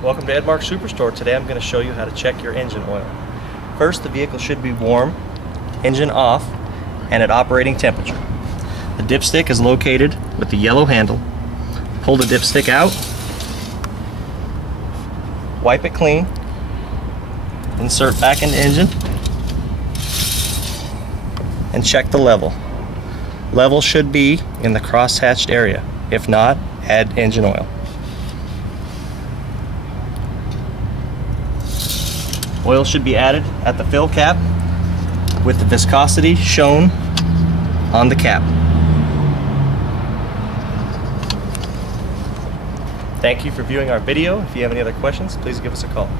Welcome to Edmark Superstore. Today I'm going to show you how to check your engine oil. First, the vehicle should be warm, engine off, and at operating temperature. The dipstick is located with the yellow handle. Pull the dipstick out, wipe it clean, insert back into engine, and check the level. Level should be in the cross-hatched area. If not, add engine oil. Oil should be added at the fill cap with the viscosity shown on the cap. Thank you for viewing our video. If you have any other questions, please give us a call.